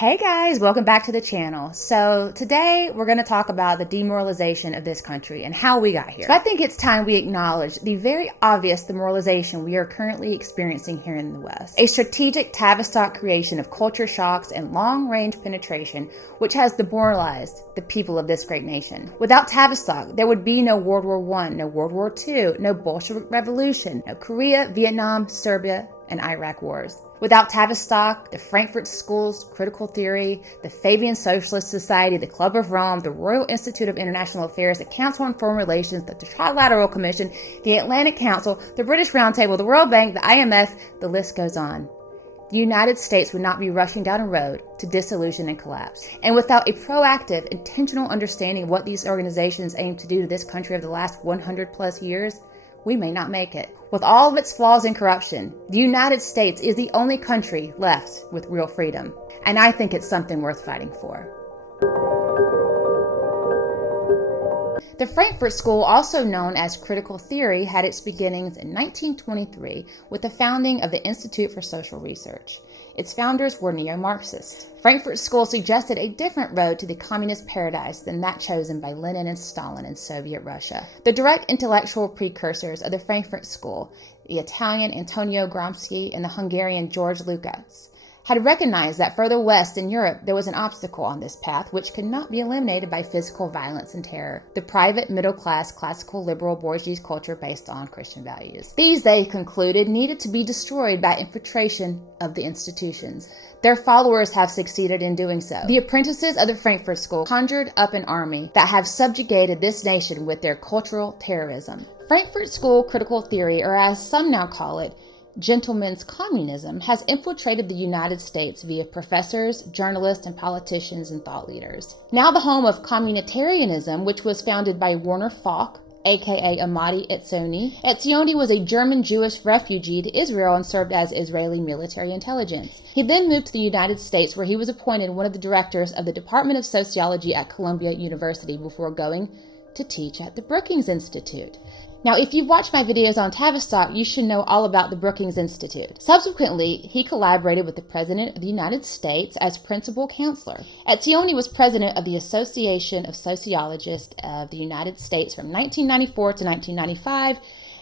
Hey guys, welcome back to the channel. So today we're going to talk about the demoralization of this country and how we got here. So I think it's time we acknowledge the very obvious demoralization we are currently experiencing here in the West. A strategic Tavistock creation of culture shocks and long-range penetration which has demoralized the people of this great nation. Without Tavistock, there would be no World War I, no World War II, no Bolshevik Revolution, no Korea, Vietnam, Serbia, and Iraq wars. Without Tavistock, the Frankfurt School's critical theory, the Fabian Socialist Society, the Club of Rome, the Royal Institute of International Affairs, the Council on Foreign Relations, the Trilateral Commission, the Atlantic Council, the British Roundtable, the World Bank, the IMF, the list goes on. The United States would not be rushing down a road to dissolution and collapse. And without a proactive, intentional understanding of what these organizations aim to do to this country over the last 100 plus years, we may not make it. With all of its flaws and corruption, the United States is the only country left with real freedom. And I think it's something worth fighting for. The Frankfurt School, also known as critical theory, had its beginnings in 1923 with the founding of the Institute for Social Research. Its founders were neo-Marxists. Frankfurt School suggested a different road to the communist paradise than that chosen by Lenin and Stalin in Soviet Russia. The direct intellectual precursors of the Frankfurt School, the Italian Antonio Gramsci and the Hungarian George Lukács, had recognized that further west in Europe there was an obstacle on this path which could not be eliminated by physical violence and terror: the private, middle-class, classical, liberal bourgeois culture based on Christian values. These, they concluded, needed to be destroyed by infiltration of the institutions. Their followers have succeeded in doing so. The apprentices of the Frankfurt School conjured up an army that have subjugated this nation with their cultural terrorism. Frankfurt School critical theory, or as some now call it, gentlemen's communism, has infiltrated the United States via professors, journalists, and politicians and thought leaders. Now the home of communitarianism, which was founded by Werner Falk, aka Ahmadi Etzioni. Etzioni was a German Jewish refugee to Israel and served as Israeli military intelligence. He then moved to the United States, where he was appointed one of the directors of the Department of Sociology at Columbia University before going to teach at the Brookings Institute. Now, if you've watched my videos on Tavistock, you should know all about the Brookings Institute. Subsequently, he collaborated with the President of the United States as principal counselor. Etzioni was president of the Association of Sociologists of the United States from 1994 to 1995,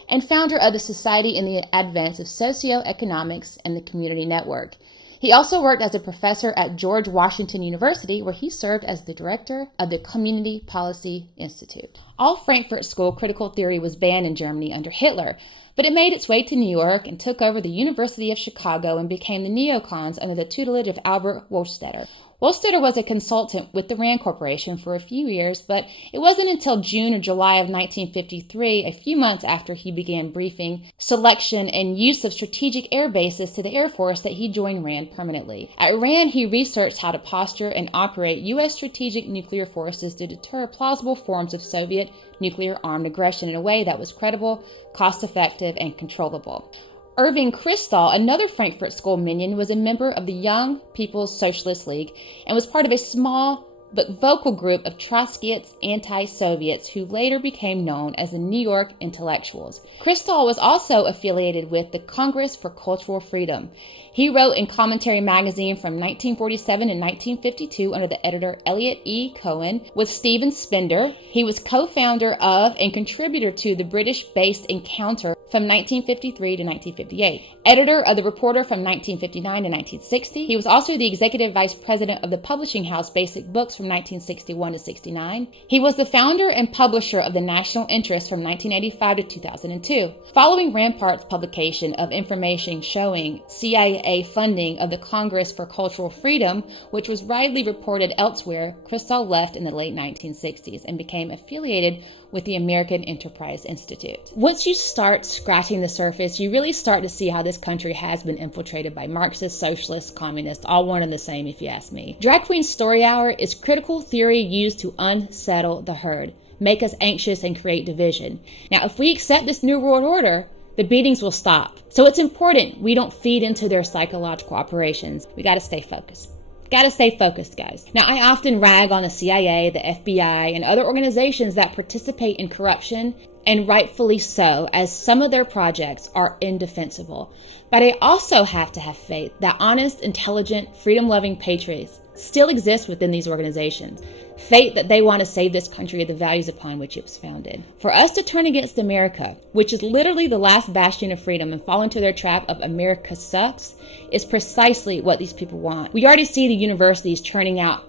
and founder of the Society in the Advance of Socioeconomics and the Community Network. He also worked as a professor at George Washington University, where he served as the director of the Community Policy Institute. All Frankfurt School critical theory was banned in Germany under Hitler, but it made its way to New York and took over the University of Chicago and became the neocons under the tutelage of Albert Wohlstetter. Wohlstetter was a consultant with the Rand Corporation for a few years, but it wasn't until June or July of 1953, a few months after he began briefing, selection, and use of strategic air bases to the Air Force, that he joined Rand permanently. At Rand, he researched how to posture and operate U.S. strategic nuclear forces to deter plausible forms of Soviet nuclear-armed aggression in a way that was credible, cost-effective, and controllable. Irving Kristol, another Frankfurt School minion, was a member of the Young People's Socialist League and was part of a small but vocal group of Trotskyists, anti-Soviets, who later became known as the New York Intellectuals. Kristol was also affiliated with the Congress for Cultural Freedom. He wrote in Commentary magazine from 1947 and 1952 under the editor Elliot E. Cohen with Stephen Spender. He was co-founder of and contributor to the British-based Encounter from 1953 to 1958. Editor of The Reporter from 1959 to 1960. He was also the executive vice president of the publishing house Basic Books from 1961 to 69. He was the founder and publisher of The National Interest from 1985 to 2002. Following Rampart's publication of information showing CIA funding of the Congress for Cultural Freedom, which was widely reported elsewhere, Kristol left in the late 1960s and became affiliated with the American Enterprise Institute. Once you start scratching the surface, you really start to see how this country has been infiltrated by Marxists, socialists, communists, all one and the same if you ask me. Drag Queen Story Hour is critical theory used to unsettle the herd, make us anxious, and create division. Now, if we accept this New World Order, the beatings will stop. So it's important we don't feed into their psychological operations. We gotta stay focused. Gotta stay focused, guys. Now, I often rag on the CIA, the FBI, and other organizations that participate in corruption and rightfully so, as some of their projects are indefensible. But I also have to have faith that honest, intelligent, freedom-loving patriots still exist within these organizations. Faith that they want to save this country and the values upon which it was founded. For us to turn against America, which is literally the last bastion of freedom, and fall into their trap of America sucks, is precisely what these people want. We already see the universities churning out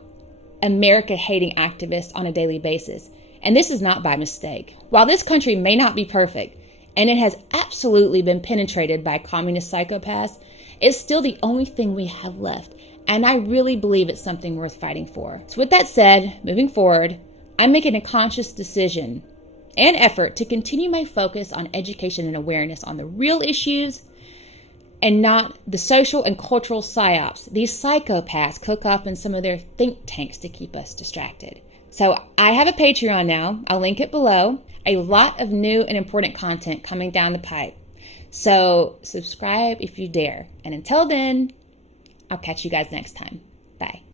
America-hating activists on a daily basis. And this is not by mistake. While this country may not be perfect, and it has absolutely been penetrated by communist psychopaths, it's still the only thing we have left. And I really believe it's something worth fighting for. So with that said, moving forward, I'm making a conscious decision and effort to continue my focus on education and awareness on the real issues and not the social and cultural psyops these psychopaths cook up in some of their think tanks to keep us distracted. So I have a Patreon now. I'll link it below. A lot of new and important content coming down the pipe. So subscribe if you dare. And until then, I'll catch you guys next time. Bye.